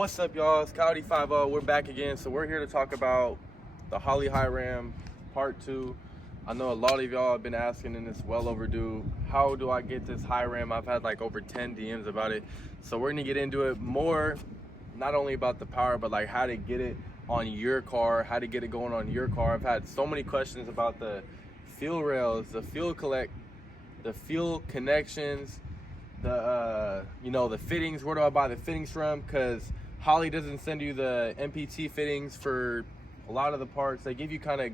What's up, y'all? It's Coyote 5.0. We're back again. So we're here to talk about the Holley High Ram Part 2. I know a lot of y'all have been asking, and it's well overdue. How do I get this high ram? I've had like over 10 DMs about it. So we're gonna get into it more, not only about the power, but like how to get it on your car, how to get it going on your car. I've had so many questions about the fuel rails, the fuel connections, the the fittings. Where do I buy the fittings from? Because Holley doesn't send you the MPT fittings for a lot of the parts. They give you kind of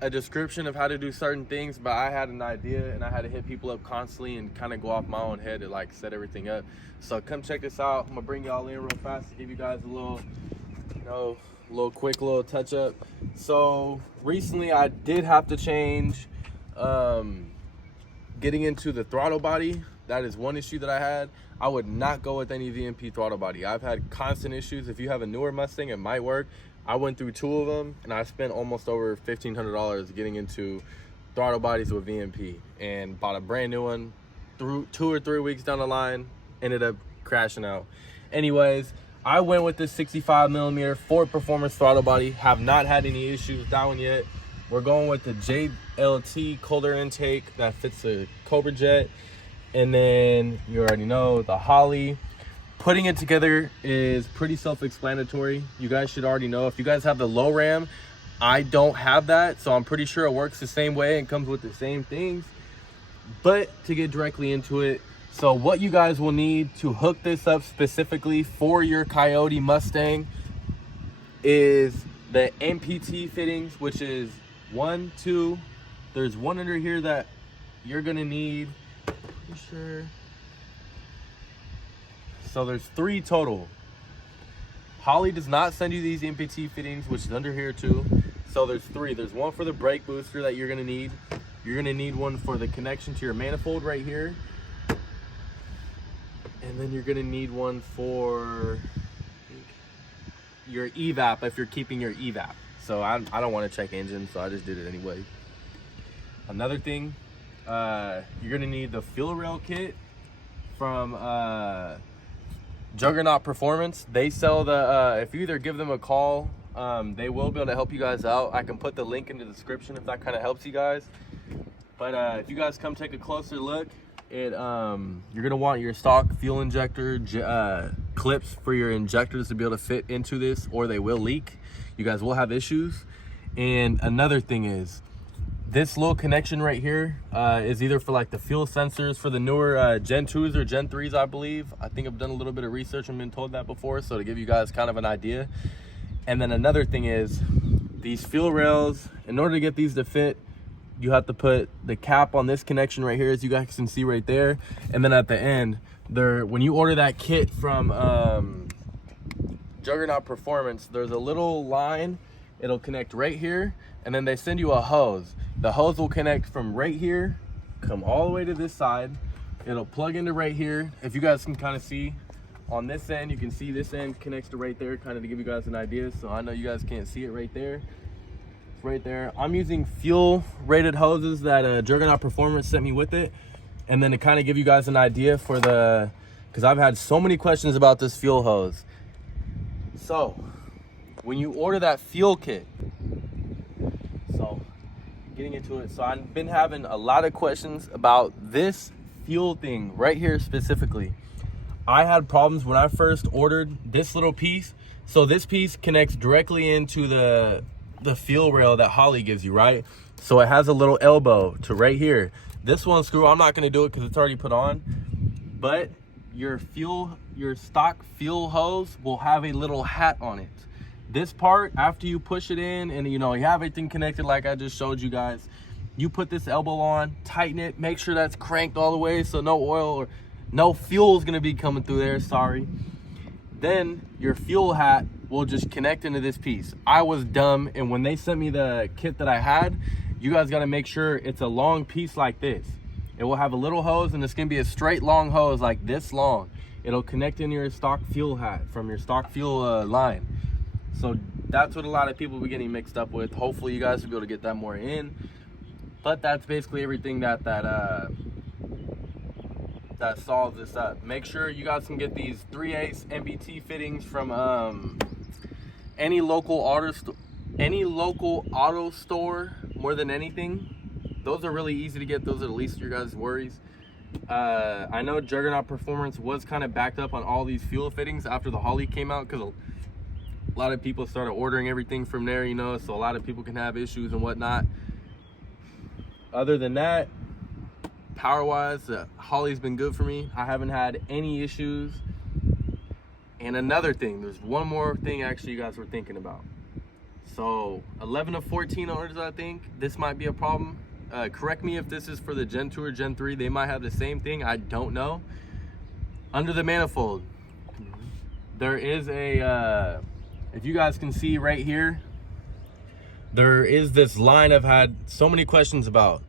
a description of how to do certain things, but I had an idea and I had to hit people up constantly and kind of go off my own head to like set everything up. So come check this out. I'm gonna bring y'all in real fast to give you guys a little quick touch up. So recently I did have to change getting into the throttle body. That is one issue that I had. I would not go with any VMP throttle body. I've had constant issues. If you have a newer Mustang, it might work. I went through 2 of them and I spent almost over $1,500 getting into throttle bodies with VMP, and bought a brand new one through 2 or 3 weeks down the line, ended up crashing out. Anyways, I went with this 65mm Ford Performance throttle body. Have not had any issues with that one yet. We're going with the JLT colder intake that fits the Cobra Jet. And then you already know the Holley. Putting it together is pretty self-explanatory. You guys should already know. If you guys have the low ram, I don't have that, so I'm pretty sure it works the same way and comes with the same things. But to get directly into it, so what you guys will need to hook this up specifically for your Coyote Mustang is the MPT fittings, which is 1, 2. There's one under here that you're gonna need. Sure. So there's 3 total. Holley does not send you these MPT fittings, which is under here too. So there's 3. There's one for the brake booster that you're gonna need. You're gonna need one for the connection to your manifold right here. And then you're gonna need one for your evap if you're keeping your evap. So I don't want to check engine, so I just did it anyway. Another thing, you're gonna need the fuel rail kit from Juggernaut Performance. They sell the if you either give them a call, they will be able to help you guys out. I can put the link in the description if that kind of helps you guys. But if you guys come take a closer look, you're gonna want your stock fuel injector clips for your injectors to be able to fit into this, or they will leak. You guys will have issues. And another thing is, this little connection right here is either for like the fuel sensors for the newer Gen 2s or Gen 3s, I believe. I think I've done a little bit of research and been told that before, so to give you guys kind of an idea. And then another thing is, these fuel rails, in order to get these to fit, you have to put the cap on this connection right here, as you guys can see right there. And then at the end, when you order that kit from Juggernaut Performance, there's a little line. It'll connect right here, and then they send you a hose. The hose will connect from right here, come all the way to this side. It'll plug into right here. If you guys can kind of see on this end, you can see this end connects to right there, kind of to give you guys an idea. So I know you guys can't see it right there. It's right there. I'm using fuel rated hoses that Juggernaut Performance sent me with it. And then to kind of give you guys an idea for because I've had so many questions about this fuel hose. So when you order that fuel kit, so getting into it, so I've been having a lot of questions about this fuel thing right here specifically. I had problems when I first ordered this little piece. So this piece connects directly into the fuel rail that Holley gives you, right? So it has a little elbow to right here. This one screw, I'm not going to do it because it's already put on, but your stock fuel hose will have a little hat on it. This part, after you push it in and you have everything connected like I just showed you guys, you put this elbow on, tighten it, make sure that's cranked all the way so no oil or no fuel is going to be coming through there, sorry. Then your fuel hat will just connect into this piece. I was dumb, and when they sent me the kit that I had, you guys got to make sure it's a long piece like this. It will have a little hose, and it's going to be a straight long hose like this long. It'll connect in your stock fuel hat from your stock fuel line. So that's what a lot of people will be getting mixed up with. Hopefully you guys will be able to get that more in. But that's basically everything that that solves this up. Make sure you guys can get these 3/8 MBT fittings from any local auto store. More than anything, those are really easy to get. Those are the least of your guys' worries. I know Juggernaut Performance was kind of backed up on all these fuel fittings after the Holley came out, because a lot of people started ordering everything from there, you know, so a lot of people can have issues and whatnot. Other than that, power wise, Holley's been good for me. I haven't had any issues. And another thing, there's one more thing actually you guys were thinking about. So 11 to 14 owners, I think this might be a problem. Correct me if this is for the Gen 2 or Gen 3. They might have the same thing, I don't know. Under the manifold, there is a if you guys can see right here, there is this line I've had so many questions about.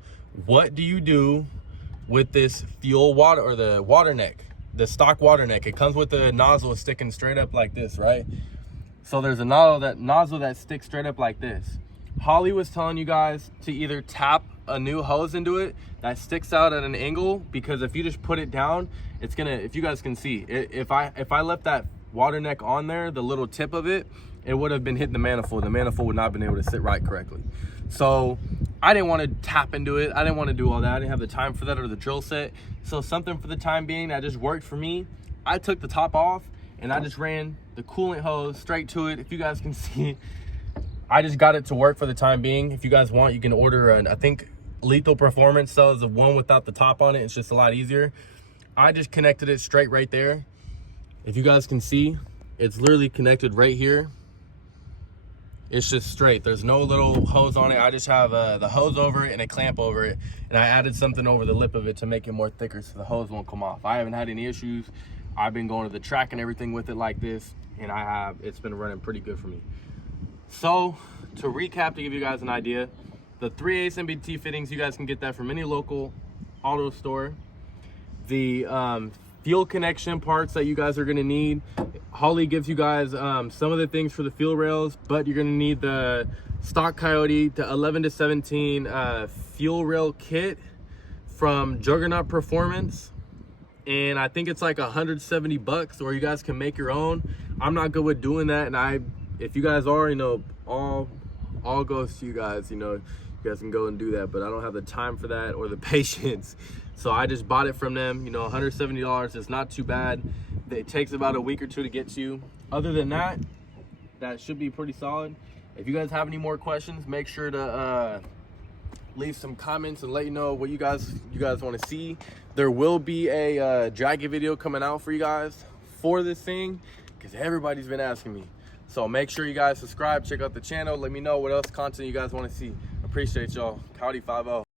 What do you do with this fuel water, or the water neck, the stock water neck? It comes with the nozzle sticking straight up like this, right? So there's a nozzle that sticks straight up like this. Holley was telling you guys to either tap a new hose into it that sticks out at an angle, because if you just put it down, it's gonna, if you guys can see, if I left that water neck on there, the little tip of it, it would have been hitting the manifold. The manifold would not have been able to sit right correctly. So I didn't want to tap into it. I didn't want to do all that. I didn't have the time for that, or the drill set. So something for the time being that just worked for me, I took the top off and I just ran the coolant hose straight to it. If you guys can see, I just got it to work for the time being. If you guys want, you can order I think Lethal Performance sells the one without the top on it. It's just a lot easier. I just connected it straight right there. If you guys can see, it's literally connected right here. It's just straight. There's no little hose on it. I just have the hose over it and a clamp over it, and I added something over the lip of it to make it more thicker so the hose won't come off. I haven't had any issues. I've been going to the track and everything with it like this, and it's been running pretty good for me. So to recap, to give you guys an idea, the 3/8 MBT fittings, you guys can get that from any local auto store. The fuel connection parts that you guys are going to need, Holley gives you guys some of the things for the fuel rails, but you're going to need the stock Coyote, the 11 to 17 fuel rail kit from Juggernaut Performance, and I think it's like $170, or you guys can make your own. I'm not good with doing that, and if you guys are, you know, all goes to you guys. You know, you guys can go and do that, but I don't have the time for that or the patience. So I just bought it from them. You know, $170 is not too bad. It takes about a week or two to get to you. Other than that, that should be pretty solid. If you guys have any more questions, make sure to leave some comments and let you know what you guys want to see. There will be a drag video coming out for you guys for this thing, because everybody's been asking me. So make sure you guys subscribe, check out the channel, let me know what else content you guys want to see. Appreciate y'all. Coyote 5.0.